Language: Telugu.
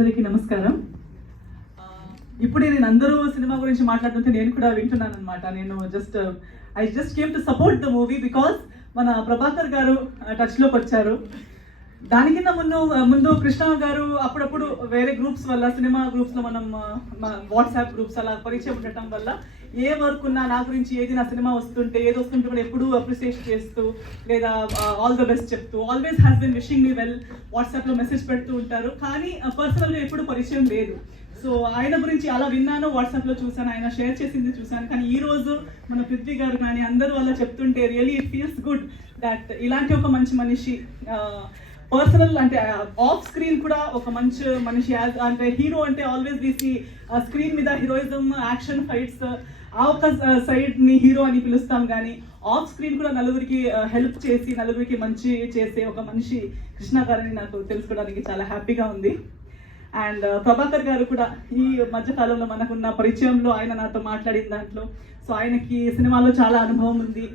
అందరికీ నమస్కారం. ఇప్పుడే నేను అందరూ సినిమా గురించి మాట్లాడుతుంటే నేను కూడా వింటున్నాను అనమాట. నేను I just came to support the movie because మన ప్రభాకర్ గారు టచ్లోకి వచ్చారు. దానికన్నా ముందు కృష్ణ గారు అప్పుడప్పుడు వేరే గ్రూప్స్ వల్ల సినిమా గ్రూప్స్లో మనం వాట్సాప్ గ్రూప్స్ అలా పరిచయం ఉండటం వల్ల ఏ వర్క్ ఉన్నా నా గురించి ఏది నా సినిమా వస్తుంటే ఏది వస్తుంటే కూడా ఎప్పుడూ అప్రిసియేట్ చేస్తూ లేదా ఆల్ ద బెస్ట్ చెప్తూ always has been wishing me well వాట్సాప్లో మెసేజ్ పెడుతూ ఉంటారు. కానీ పర్సనల్గా ఎప్పుడు పరిచయం లేదు. సో ఆయన గురించి అలా విన్నాను, వాట్సాప్లో చూసాను, ఆయన షేర్ చేసింది చూసాను. కానీ ఈ రోజు మన పృథ్వీ గారు కానీ అందరూ అలా చెప్తుంటే really it feels good that ఇలాంటి ఒక మంచి మనిషి పర్సనల్ అంటే ఆఫ్ స్క్రీన్ కూడా ఒక మంచి మనిషి అంటే హీరో అంటే ఆల్వేస్ వీసి స్క్రీన్ మీద హీరోయిజం యాక్షన్ ఫైట్స్ ఆ ఒక సైడ్ని హీరో అని పిలుస్తాం. కానీ ఆఫ్ స్క్రీన్ కూడా నలుగురికి హెల్ప్ చేసి నలుగురికి మంచి చేసే ఒక మనిషి కృష్ణ గారని నాకు తెలుసుకోవడానికి చాలా హ్యాపీగా ఉంది. అండ్ ప్రభాకర్ గారు కూడా ఈ మధ్యకాలంలో మనకున్న పరిచయంలో ఆయన నాతో మాట్లాడిన దాంట్లో సో ఆయనకి సినిమాలో చాలా అనుభవం ఉంది.